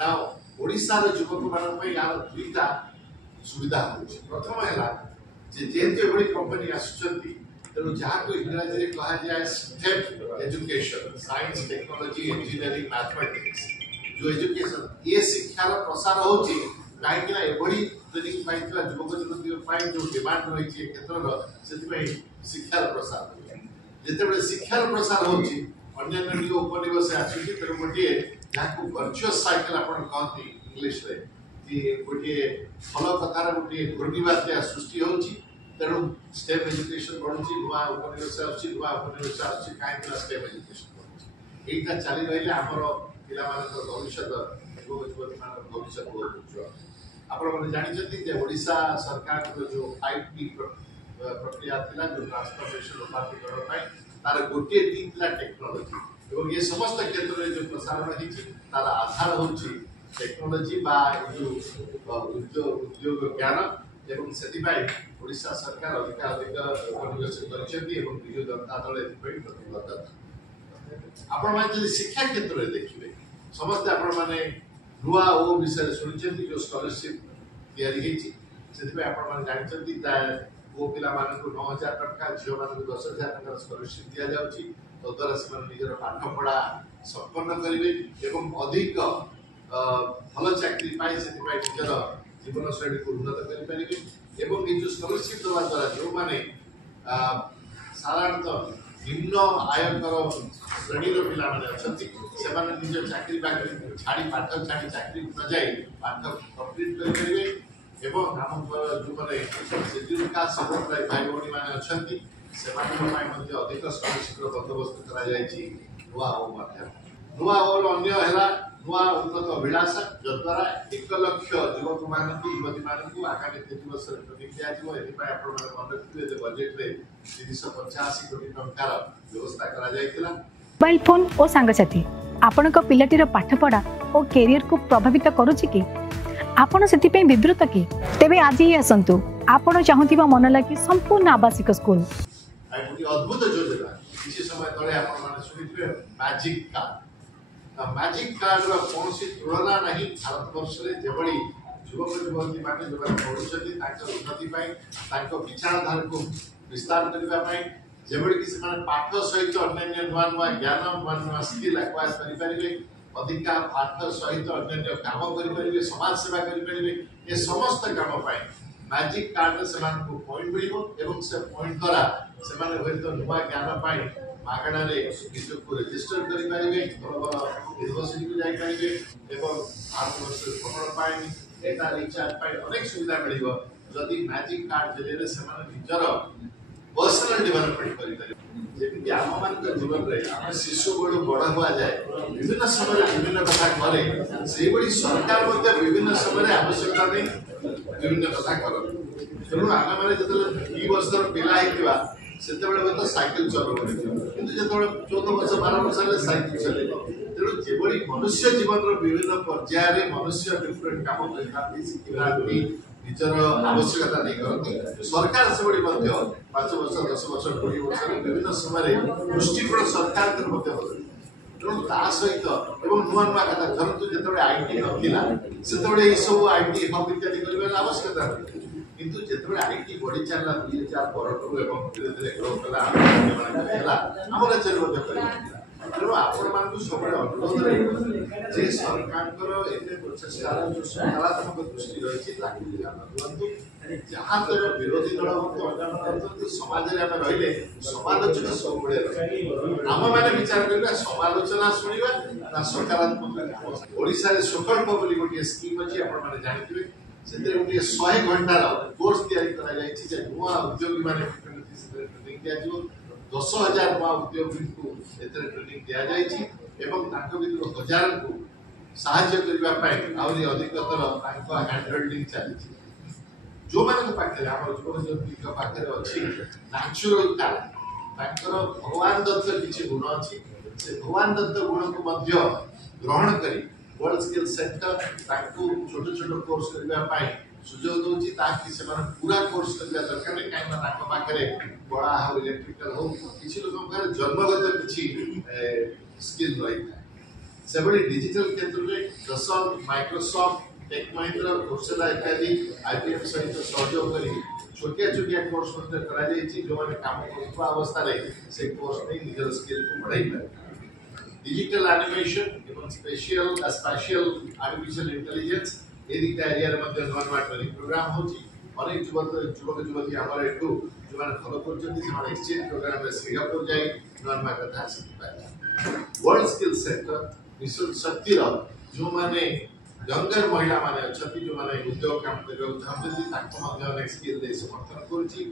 ना ओडिशा रो युवक मान पई यार दुईटा सुविधा होछि। प्रथम हैला जे जेते बड़ी कंपनी आसुचंती तेणु जहाँ को इंग्राजी में कहा जाए step education, science, technology, engineering, mathematics जो एजुकेशन ये शिक्षार प्रसार होछि काहेकि ना एबडी ट्रेनिंग पाइतला युवक युवती पाइ जो डिमांड रही छै क्षेत्र से शिक्षार प्रसार जेतेबेले शिक्षार प्रसार होछि अन्य जो उपनिवेश आछुछि तेणु गोटे जहाँ वर्चुअस साइकिल आपण कहती इंग्लिश रे कि गोटे फल कथार गोटे घूर्णिबात्या सृष्टि होछि तेणु स्टेम एजुकेशन बढ़ुची नुआ उपनिवेश आछी नुआ उपनिवेश आछी काहेकि स्टेम एजुकेशन बढ़ुची एटा चली रहिले हमर पिला मानक भविष्य युवक युवती मानक भविष्य बहुत उज्जवल। आपण माने जानि छथि जे ओडिशा सरकार को जो 5T प्रक्रिया थिला जो ट्रांसफॉर्मेशन रूपांतरण पाई तार गोटे टी थिला टेक्नोलॉजी एवं ये समस्त क्षेत्र में जो प्रसारण हिची तार आधार होची टेक्नोलॉजी बा जो उद्योग ज्ञान एवं सेतिबाई ओडिशा सरकार अधिक उपनिवेश करछथि एवं बिजु जनता दल एतिबाई प्रतिबद्ध। आपण माने जदि शिक्षा क्षेत्र में देखिबे समस्त आपण माने नुआ ओ विषय सुनिछथि जो स्कॉलरशिप तयारी हिची सेतिबाई आपण माने जानिछथि ता वो पिला मान को 9000 टका झियो मान को 10000 टका स्कॉलरशिप दिया जाउची तो द्वारा से निजर पाठ पढ़ा संपन्न करिवे एवं अधिक भल चाकरी पाई सेतिबाई निजर जीवन शैली को उन्नत करें एवं ये जो स्कॉलरशिप देवा द्वारा जो माने साधारणतः निम्न आयकर श्रेणी पिला माने अछंती से माने निज चाकरी बाकरी छाड़ी पाठ छाड़ी चाकरी न जाई पाठ कंप्लीट कर करिवे एवं हम जो माने शेड्यूल कास्ट सेगुन भाई भौणी माने अछंती से माने माय मध्ये अधिक स्कॉलरशिप रो बंदोबस्त करा जायछि नुआ ओ माध्यम नुआ और अन्य हैला नुआ उन्नत अभिलाषा जद्वारा 1 लाख युवक मानक युवती मानक आगामी 3 वर्ष ट्रेनिंग दिया जिवो एति पाय आपण मन मन रखिबे जे बजेट रे 385 कोटी टंकार व्यवस्था करा जायतिला। मोबाइल फोन और सांगसाथी आपणक पिलाटीर पाठपढ़ा और कैरियर को प्रभावित करूछि कि आपण सेति पे विब्रत कि तेबे आज ही आसंतु आपण चाहुतिबा मन लागी संपूर्ण आवासिक स्कूल अद्भुत योजना किसी समय तले आपण माने सुनिथिबे मैजिक कार्ड रो कोनसी तुलना नहीं भारत वर्ष रे जेबडी युवक युवती माने जो पढुछथि ताकर उन्नति पाई ताकर विचारधारा को विस्तार करबा पाई जेबडी किसी माने पाठ सहित अन्य नुआ नुआ ज्ञान नुआ नुआ स्किल एक्वायर करि परिबे अधिका पाठ सहित अन्य काम करि परिबे समाज सेवा करि परिबे ये समस्त काम पाई मैजिक कार्ड से मान को पॉइंट मिलिबो एवं से पॉइंट द्वारा से माने होइतो नुआ ज्ञान पाई मागणा रे किछु को रजिस्टर करि परिबे यूनिवर्सिटी को जाई परिबे एवं भारतवर्ष भ्रमण पाई एटा रिचार्ज पाई अनेक सुविधा मिलिबो जदि मैजिक कार्ड जरिए से माने निजर पर्सनल डेवलपमेंट करि परिबे जेति आम मान के जीवन रे हम शिशु बड़ बड़ा हुआ जाए विभिन्न समय विभिन्न कथा करे सेही बड़ी सरकार मध्ये विभिन्न समय आवश्यकता नहीं विभिन्न कथा कर तेणु आम मैंने जो 2 वर्षर पिला हिवा सेतेबेले तो साइकिल चलो किंतु जेतेबेले 14 वर्ष 12 वर्ष साइकिल चलेबो तेणु जेबड़ी मनुष्य जीवन रो विभिन्न पर्याय रे मनुष्य डिफरेंट काम करथाती सिखिलाती निजर आवश्यकता नहीं करती सरकार से बड़ी मध्य 5 वर्ष 10 वर्ष 20 वर्ष विभिन्न समय दृष्टिकोण सरकार कर मध्य तेणु ता सहित एवं नुआ नुआ कथा धरतु जेतेबेले आईटी नथिला सेतेबेले ए सब आईटी हम इत्यादि करबा आवश्यकता किंतु जेतेबेले आईटी बड़ी चलला 2000 परठु एवं धीरे धीरे ग्रो कला हमरा चल मध्य करी तेणु आपण मानकु सबले अनुरोध रही जे सरकार कर एते प्रचेष्टा जो सकारात्मक दृष्टि रही ताकि ध्यान दियंतु जहां तर विरोधी दल तो समाज रे हम रहिले समालोचना सब बळे हम माने विचार करबा समालोचना सुनिबा ना सकारात्मक ओडिसा रे सुकल्प बोली गोटे स्कीम अछि आपण माने जानिथिबे सेते गोटे 100 घंटा कोर्स तयारी करा जायछि जे नुआ उद्योगी माने ट्रेनिंग दिया जिवो 10,000 नुआ उद्योगी को एते ट्रेनिंग दिया जायछि एवं ताको बितर 1000 को सहायता करबा पाई आउरी अधिकतर ताको हैंड होल्डिंग चलिछि जो माने पाखे हमर युवक युवती के पाखे अछि नेचुरल टैलेंट ताकर भगवान दत्त किछि गुण अछि से भगवान दत्त गुण को मध्य ग्रहण करी वर्ल्ड स्किल सेंटर ताको छोट छोट कोर्स करबा पाई सुजोग दोछि ताकि से माने पूरा कोर्स करबा दरकार नै काई ना ताको पाखे बड़ा हो इलेक्ट्रिकल हो किछि लोक पाखे जन्मगत किछि स्किल रही से भली डिजिटल क्षेत्र में दसन माइक्रोसॉफ्ट टेक महिंद्रा कोर्सेला इत्यादि आईपीएम सहित सहयोग करी छोटिया छोटिया कोर्स मध्य करा जायछि जो माने काम करथुवा अवस्था रे से कोर्स में निजर स्किल को बढ़ाई पारे डिजिटल एनिमेशन एवं स्पेशियल आर्टिफिशियल इंटेलिजेंस ए दिटा एरिया रे मध्य नवा ट्रेनिंग प्रोग्राम होछि अनेक युवक युवती आमर एठू जो माने फॉलो करछथि से माने एक्सचेंज प्रोग्राम में सिंगापुर जाई नवा कथा सिखि पाए वर्ल्ड स्किल सेंटर मिशन शक्ति रो जो माने यंगर महिला माने अछथि जो माने उद्योग काम करबा चाहथि ताको मध्य स्किल दे समर्थन करछि